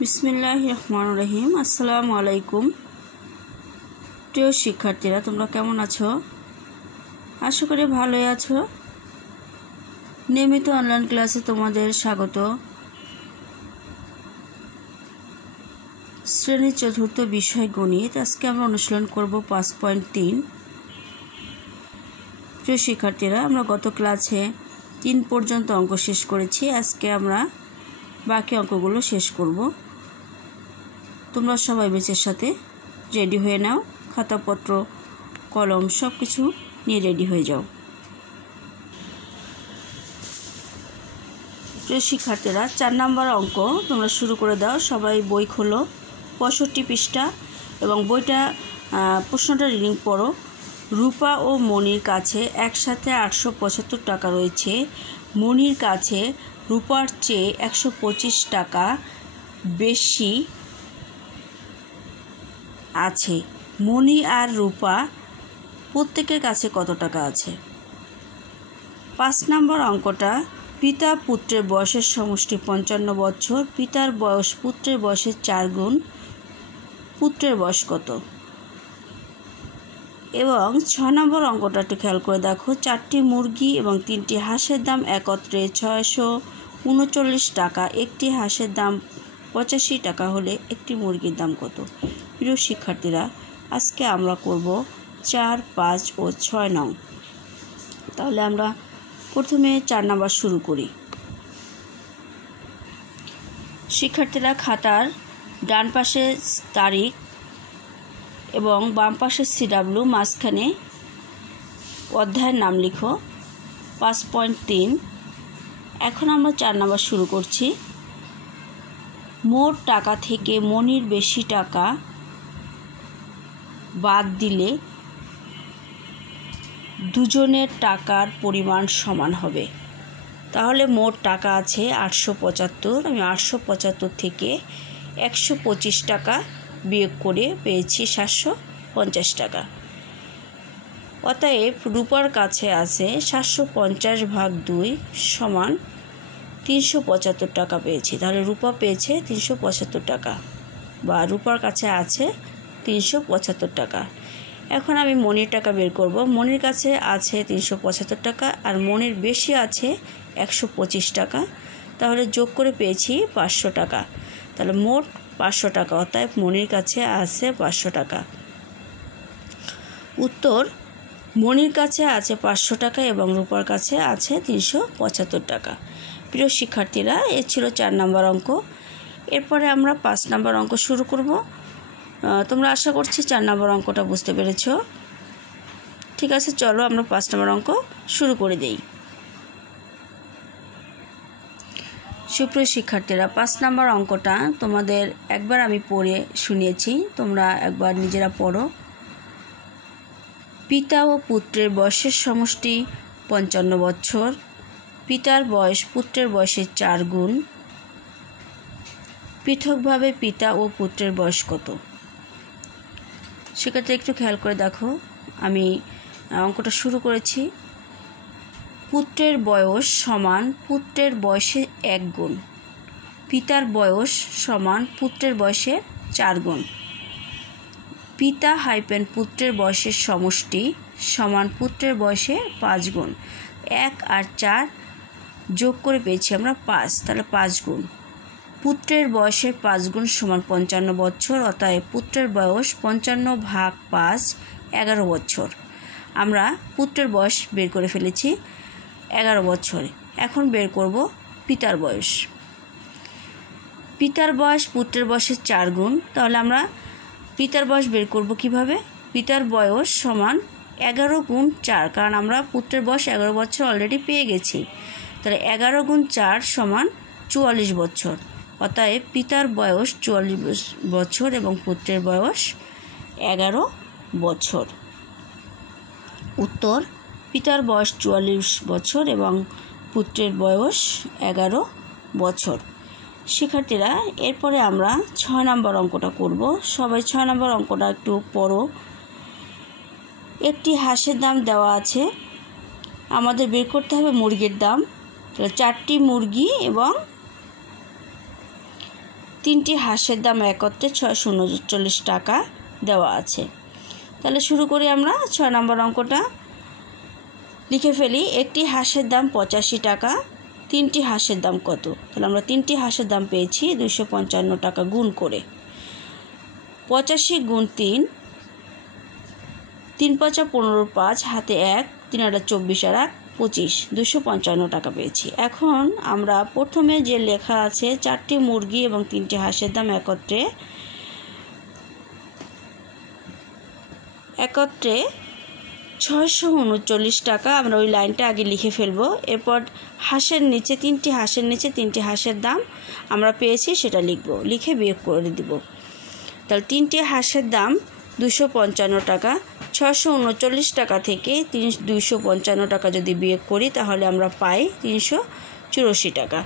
বিসমিল্লাহির রহমানির রহিম। আসসালামু আলাইকুম। প্রিয় শিক্ষার্থীরা, তোমরা কেমন আছো? আশা করি ভালোই আছো। নিয়মিত অনলাইন ক্লাসে তোমাদের স্বাগত। শ্রেণী চতুর্থ বিষয় গণিত। আজকে আমরা অনুশীলন করব 5.3। প্রিয় শিক্ষার্থীরা, আমরা গত ক্লাসে 3 পর্যন্ত অঙ্ক শেষ করেছি। আজকে আমরা বাকি অঙ্কগুলো শেষ করব। তোমরা সবাই বেঁচের সাথে রেডি হয়ে নাও, খাতাপত্র কলম সব কিছু নিয়ে রেডি হয়ে যাও। প্রিয় শিক্ষার্থীরা, 4 নম্বর অঙ্ক তোমরা শুরু করে দাও। সবাই বই খোলো, 65 পৃষ্ঠা এবং বইটা প্রশ্নটা রিডিং পড়ো। রূপা ও মনির কাছে একসাথে 875 টাকা রয়েছে। মনির কাছে রূপার চেয়ে 125 টাকা বেশি আছে। মনি আর রূপা প্রত্যেকের কাছে কত টাকা আছে? 5 নম্বর অঙ্কটা, পিতা পুত্রের বয়সের সমষ্টি 55 বছর। পিতার বয়স পুত্রের বয়সের 4 গুণ। পুত্রের বয়স কত? এবং 6 নম্বর অঙ্কটা একটু খেয়াল করে দেখো। 4টি মুরগি এবং 3টি হাঁসের দাম একত্রে 639 টাকা। একটি হাঁসের দাম 85 টাকা হলে একটি মুরগির দাম কত? প্রিয় শিক্ষার্থীরা, আজকে আমরা করব 4, 5 ও 6 নং। তাহলে আমরা প্রথমে 4 নাম্বার শুরু করি। শিক্ষার্থীরা, খাতার ডান পাশে তারিখ এবং বাম পাশে CW, মাঝখানে অধ্যায়ের নাম লিখো। 5.3। এখন আমরা 4 নাম্বার শুরু করছি। মোট টাকা থেকে মনির বেশি টাকা বাদ দিলে দুজনের টাকার পরিমাণ সমান হবে। তাহলে মোট টাকা আছে 875। আমি 875 থেকে 125 টাকা বিয়োগ করে পেয়েছি 750 টাকা। অতএব রূপার কাছে আছে 750 ভাগ 2 সমান 375 টাকা পেয়েছি। তাহলে রূপা পেয়েছে 375 টাকা, বা রূপার কাছে আছে 375 টাকা। এখন আমি মনির টাকা বের করব। মনির কাছে আছে 375 টাকা আর মনির বেশি আছে 125 টাকা। তাহলে যোগ করে পেয়েছি 500 টাকা। তাহলে মোট 500 টাকা। অতএব মনির কাছে আছে 500 টাকা। উত্তর, মনির কাছে আছে 500 টাকা এবং রূপার কাছে আছে 375 টাকা। প্রিয় শিক্ষার্থীরা, এ ছিল 4 নম্বর অঙ্ক। এরপরে আমরা 5 নম্বর অঙ্ক শুরু করব। তোমরা আশা করছি 4 নম্বর অঙ্কটা বুঝতে পেরেছ। ঠিক আছে, চলো আমরা 5 নম্বর অঙ্ক শুরু করে দেই। সুপ্রিয় শিক্ষার্থীরা, 5 নম্বর অঙ্কটা তোমাদের একবার আমি পড়ে শুনিয়েছি, তোমরা একবার নিজেরা পড়ো। পিতা ও পুত্রের বয়সের সমষ্টি 55 বছর। পিতার বয়স পুত্রের বয়সের 4 গুণ। পৃথকভাবে পিতা ও পুত্রের বয়স কত? সেক্ষেত্রে একটু খেয়াল করে দেখো, আমি অঙ্কটা শুরু করেছি। পুত্রের বয়স সমান পুত্রের বয়সের 1 গুণ। পিতার বয়স সমান পুত্রের বয়সের 4 গুণ। পিতা হাইপেন পুত্রের বয়সের সমষ্টি সমান পুত্রের বয়সের 5 গুণ। 1 আর 4 যোগ করে পেয়েছি আমরা 5, তাহলে 5 গুণ। পুত্রের বয়সের 5 গুণ সমান 55 বছর। অতএব পুত্রের বয়স 55 ভাগ 5 11 বছর। আমরা পুত্রের বয়স বের করে ফেলেছি 11 বছর। এখন বের করব পিতার বয়স। পিতার বয়স পুত্রের বয়সের 4 গুণ। তাহলে আমরা পিতার বয়স বের করব কিভাবে? পিতার বয়স সমান 11 গুণ 4, কারণ আমরা পুত্রের বয়স 11 বছর অলরেডি পেয়ে গেছি। তাহলে 11 গুণ 4 সমান 44 বছর। অতএব পিতার বয়স 44 বছর এবং পুত্রের বয়স 11 বছর। উত্তর, পিতার বয়স 44 বছর এবং পুত্রের বয়স 11 বছর। শিক্ষার্থীরা, এরপরে আমরা 6 নম্বর অঙ্কটা করব। সবাই 6 নম্বর অঙ্কটা একটু পড়ো। একটি হাঁসের দাম দেওয়া আছে, আমাদের বের করতে হবে মুরগির দাম। তাহলে 4টি মুরগি এবং 3টি হাঁসের দাম একত্রে 639 টাকা দেওয়া আছে। তাহলে শুরু করি আমরা 6 নম্বর অঙ্কটা। লিখে ফেলি, একটি হাঁসের দাম 85 টাকা, 3টি হাঁসের দাম কত? তাহলে আমরা 3টি হাঁসের দাম পেয়েছি 255 টাকা গুণ করে 85 গুণ 3, 3 5 15, 5 হাতে 1, 3 8 24 আর 1 25, 255 টাকা পেয়েছি। এখন আমরা প্রথমে যে লেখা আছে 4টি মুরগি এবং 3টি হাঁসের দাম একত্রে 639 টাকা, আমরা ওই লাইনটা আগে লিখে ফেলবো। এরপর হাঁসের নিচে 3টি হাঁসের নিচে 3টি হাঁসের দাম আমরা পেয়েছি সেটা লিখব, লিখে বিয়োগ করে দিব। তাহলে 3টি হাঁসের দাম 255 টাকা, 639 টাকা থেকে 255 টাকা যদি বিয়োগ করি তাহলে আমরা পাই 384 টাকা।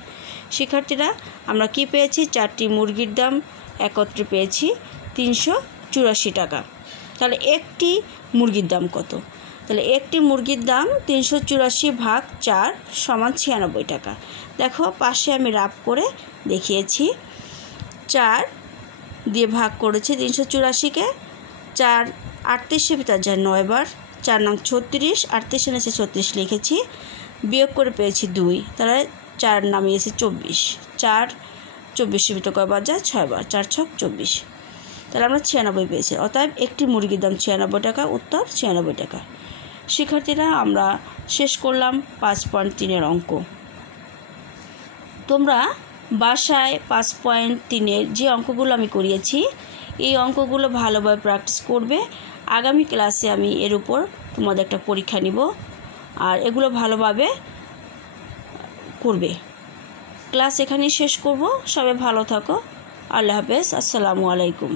শিক্ষার্থীরা, আমরা কি পেয়েছি? 4টি মুরগির দাম একত্রে পেয়েছি 384 টাকা। তাহলে একটি মুরগির দাম কত? তাহলে একটি মুরগির দাম 384 ভাগ 4 সমান 96 টাকা। দেখো পাশে আমি রাফ করে দেখিয়েছি, 4 দিয়ে ভাগ করেছি 384-কে, 4 38-এর ভিতর যায় 9 বার, 4 নং 36, 38-এর নিচে 36 লিখেছি, বিয়োগ করে পেয়েছি 2, তাহলে 4 নামিয়েছি 24, 4 24-এর ভিতর কয়বার যায়? 6 বার, 4 6 24, তাহলে আমরা 96 পেয়েছি। অতএব একটি মুরগির দাম 96 টাকা, উত্তর 96 টাকা। শিক্ষার্থীরা, আমরা শেষ করলাম 5.3-এর অঙ্ক। তোমরা বাসায় 5.3-এর যে অঙ্কগুলো আমি করিয়েছি এই অঙ্কগুলো ভালোভাবে প্র্যাকটিস করবে। আগামী ক্লাসে আমি এর উপর তোমাদের একটা পরীক্ষা নিব, আর এগুলো ভালোভাবে করবে। ক্লাস এখানেই শেষ করব। সবাই ভালো থাকো। আল্লাহ হাফেজ। আসসালামু আলাইকুম।